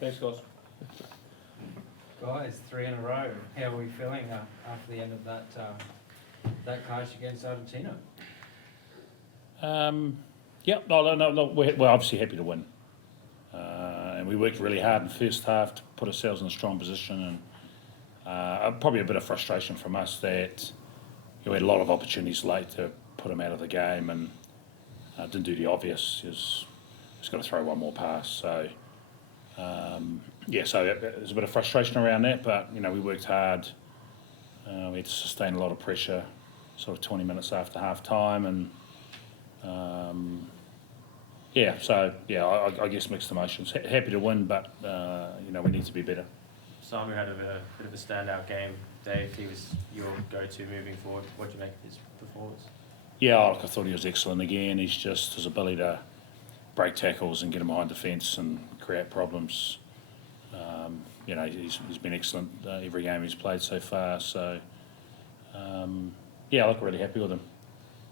Thanks, guys. Guys, 3 in a row. How are we feeling after the end of that clash against Argentina? Yeah, no, we're obviously happy to win. And we worked really hard in the first half to put ourselves in a strong position, and probably a bit of frustration from us that we had a lot of opportunities late to put him out of the game, and didn't do the obvious. He's got to throw one more pass. So so there's a bit of frustration around that, but we worked hard. We had to sustain a lot of pressure, sort of 20 minutes after half time, and I guess mixed emotions. Happy to win, but we need to be better. Samu had a bit of a standout game. Dave, he was your go-to moving forward. What do you make of his performance? Yeah, I thought he was excellent again. He's just his ability to break tackles and get him behind defence and create problems. He's been excellent every game he's played so far. So, I look really happy with him.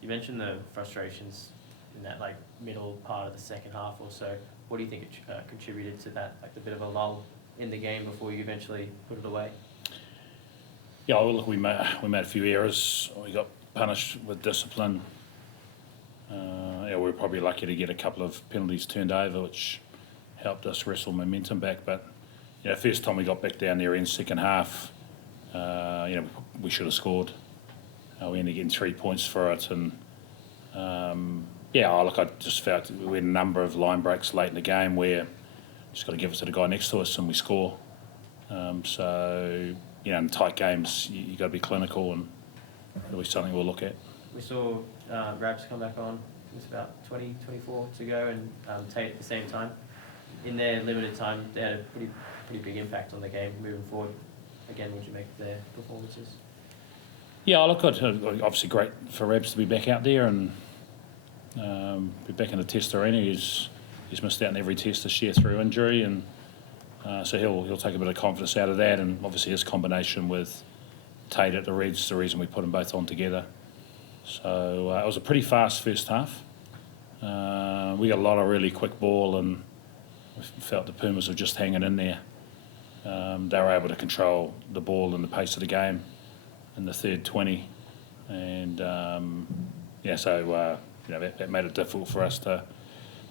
You mentioned the frustrations in that middle part of the second half or so. What do you think it contributed to that, the bit of a lull in the game before you eventually put it away? Yeah, well, look, we made a few errors. We got punished with discipline. We were probably lucky to get a couple of penalties turned over, which helped us wrestle momentum back. But first time we got back down there in second half, we should have scored. We ended up getting 3 points for it, and I just felt we had a number of line breaks late in the game where just got to give it to the guy next to us and we score. In tight games, you got to be clinical, and it'll be something we'll look at. We saw Rabs come back on. It was about 24 to go, and Tate at the same time. In their limited time, they had a pretty big impact on the game moving forward. Again, what do you make of their performances? Yeah, look, obviously great for Rabs to be back out there and be back in the test arena. He's missed out in every test this year through injury, and so he'll take a bit of confidence out of that. And obviously his combination with Tate at the Reds is the reason we put them both on together. So it was a pretty fast first half. We got a lot of really quick ball, and we felt the Pumas were just hanging in there. They were able to control the ball and the pace of the game in the third 20, and that made it difficult for us to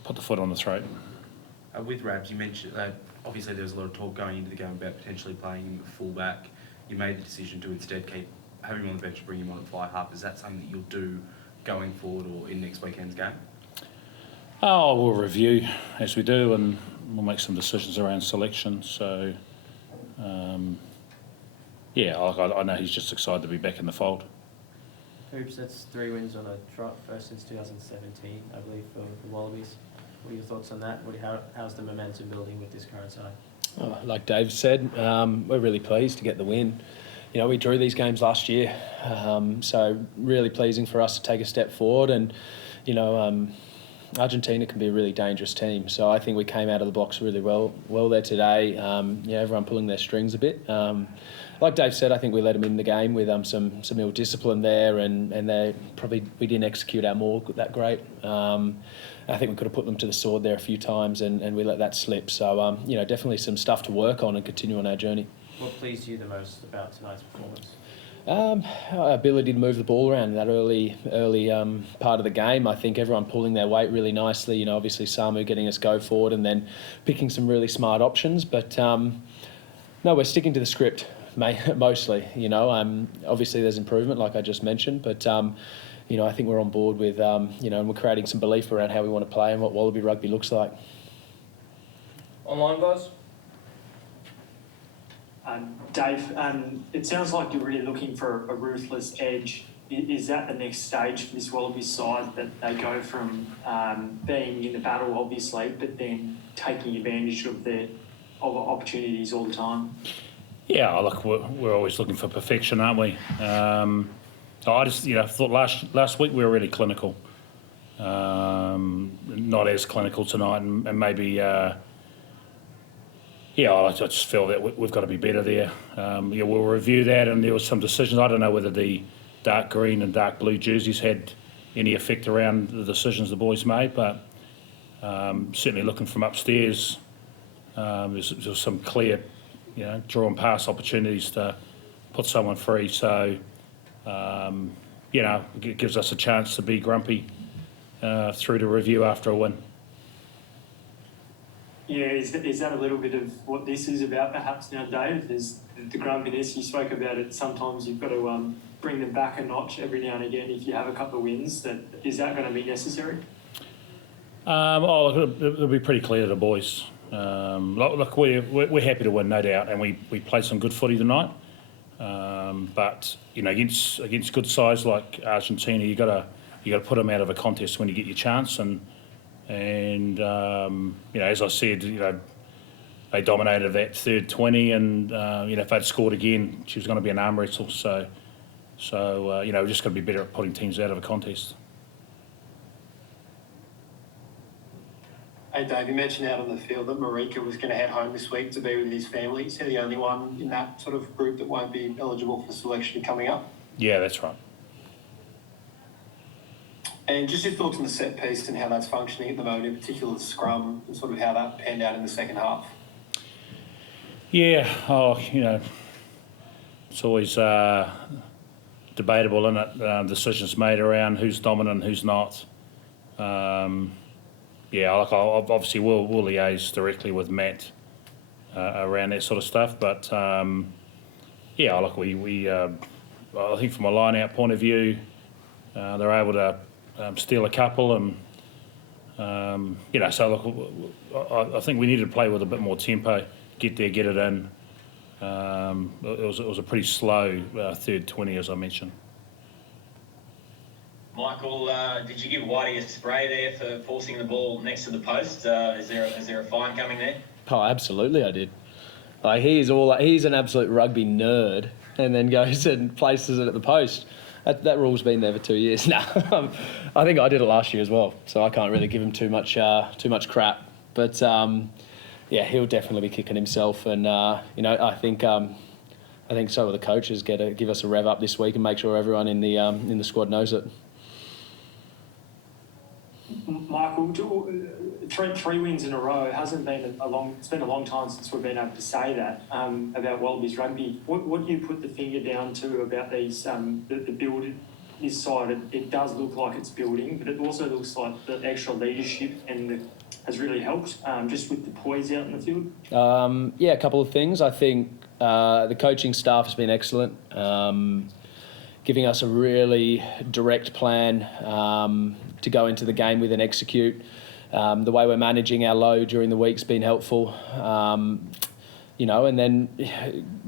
put the foot on the throat. With Rabs, you mentioned obviously there was a lot of talk going into the game about potentially playing him at fullback. You made the decision to instead have him on the bench and bring him on at fly half. Is that something that you'll do going forward or in next weekend's game? Oh, we'll review as we do, and we'll make some decisions around selection. So, I know he's just excited to be back in the fold. Hoops, that's 3 wins on a trot, first since 2017, I believe, for the Wallabies. What are your thoughts on that? How's the momentum building with this current side? Like Dave said, we're really pleased to get the win. We drew these games last year, so really pleasing for us to take a step forward. And, Argentina can be a really dangerous team. So I think we came out of the blocks really well there today. Everyone pulling their strings a bit. Like Dave said, I think we let them in the game with some ill discipline there, and we didn't execute our maul that great. I think we could have put them to the sword there a few times, and we let that slip. So definitely some stuff to work on and continue on our journey. What pleased you the most about tonight's performance? Our ability to move the ball around in that early part of the game. I think everyone pulling their weight really nicely. Obviously Samu getting us go forward and then picking some really smart options. But we're sticking to the script mostly. Obviously there's improvement, like I just mentioned, but I think we're on board with and we're creating some belief around how we want to play and what Wallaby rugby looks like. Online, guys. Dave, it sounds like you're really looking for a ruthless edge. Is that the next stage for this Wallabies side, that they go from being in the battle, obviously, but then taking advantage of opportunities all the time? Yeah, look, we're always looking for perfection, aren't we? I just thought last week we were really clinical. Not as clinical tonight, and maybe. I just feel that we've got to be better there. We'll review that, and there were some decisions. I don't know whether the dark green and dark blue jerseys had any effect around the decisions the boys made, but certainly looking from upstairs, There's some clear, draw and pass opportunities to put someone free. So, it gives us a chance to be grumpy through to review after a win. Yeah, is that a little bit of what this is about perhaps now, Dave? There's the grumpiness, you spoke about it, sometimes you've got to bring them back a notch every now and again if you have a couple of wins. Is that going to be necessary? It'll be pretty clear to the boys. Look, we're happy to win, no doubt, and we played some good footy tonight. But against good sides like Argentina, you got to put them out of a contest when you get your chance. And as I said, they dominated that third 20, and if they'd scored again, she was going to be an arm wrestle. So we're just going to be better at putting teams out of a contest. Hey Dave, you mentioned out on the field that Marika was going to head home this week to be with his family. Is he the only one in that sort of group that won't be eligible for selection coming up? Yeah, that's right. And just your thoughts on the set piece and how that's functioning at the moment, in particular the scrum, and sort of how that panned out in the second half. Yeah, it's always debatable, isn't it? Decisions made around who's dominant and who's not. Obviously we'll liaise directly with Matt around that sort of stuff. But we I think from a line-out point of view, they're able to steal a couple, and I think we need to play with a bit more tempo, get there, get it in. It was a pretty slow third 20, as I mentioned. Michael, did you give Whitey a spray there for forcing the ball next to the post? Is there a fine coming there? Oh, absolutely, I did. He's an absolute rugby nerd, and then goes and places it at the post. That rule's been there for 2 years now. I think I did it last year as well, so I can't really give him too much crap. But he'll definitely be kicking himself, and I think so will the coaches. Give us a rev up this week and make sure everyone in the squad knows it. Michael, three wins in a row hasn't been it's been a long time since we've been able to say that about Wallabies rugby. What do you put the finger down to about these the build this side? It does look like it's building, but it also looks like the extra leadership has really helped just with the poise out in the field. A couple of things. I think the coaching staff has been excellent. Giving us a really direct plan to go into the game with and execute. The way we're managing our load during the week's been helpful. And then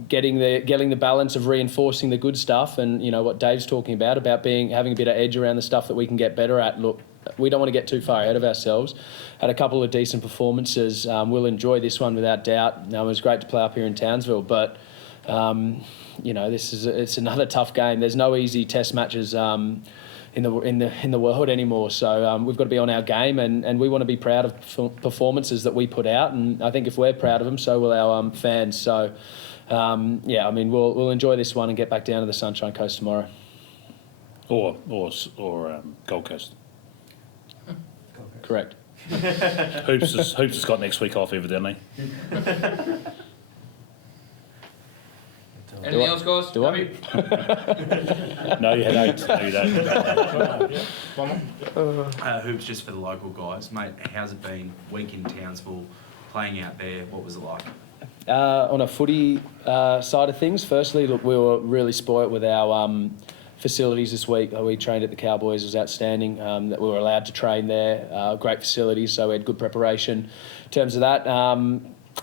getting the balance of reinforcing the good stuff, and what Dave's talking about having a bit of edge around the stuff that we can get better at. Look, we don't want to get too far ahead of ourselves. Had a couple of decent performances. We'll enjoy this one without doubt. It was great to play up here in Townsville, but it's another tough game. There's no easy test matches in the world anymore. So we've got to be on our game, and we want to be proud of performances that we put out. And I think if we're proud of them, so will our fans. So we'll enjoy this one and get back down to the Sunshine Coast tomorrow. Or Gold Coast. Correct. Hoops has got next week off, evidently. Anything else, guys? Do I? No, you don't. No, you don't. One more. Hoops, just for the local guys, mate. How's it been? Week in Townsville, playing out there. What was it like? On a footy side of things, firstly, look, we were really spoilt with our facilities this week. We trained at the Cowboys. It was outstanding that we were allowed to train there. Great facilities, so we had good preparation in terms of that.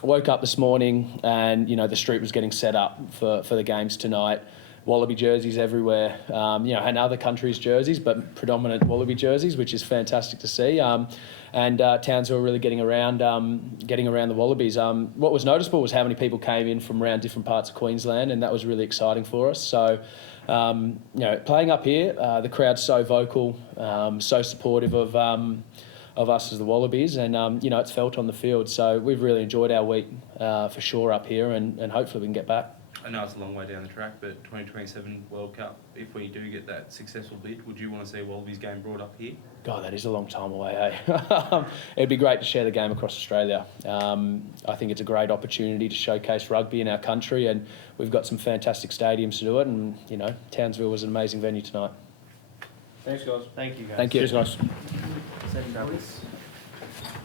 Woke up this morning and, the street was getting set up for the games tonight. Wallaby jerseys everywhere, and other countries' jerseys, but predominant Wallaby jerseys, which is fantastic to see. And Townsville really getting around the Wallabies. What was noticeable was how many people came in from around different parts of Queensland, and that was really exciting for us. So, playing up here, the crowd's so vocal, so supportive of us as the Wallabies, and it's felt on the field. So we've really enjoyed our week for sure up here, and hopefully we can get back. I know it's a long way down the track, but 2027 World Cup, if we do get that successful bid, would you want to see a Wallabies game brought up here? God, that is a long time away, eh? It'd be great to share the game across Australia. I think it's a great opportunity to showcase rugby in our country, and we've got some fantastic stadiums to do it. And you know, Townsville was an amazing venue tonight. Thanks, guys. Thank you, guys. Thank you. Cheers, guys. Safe travels.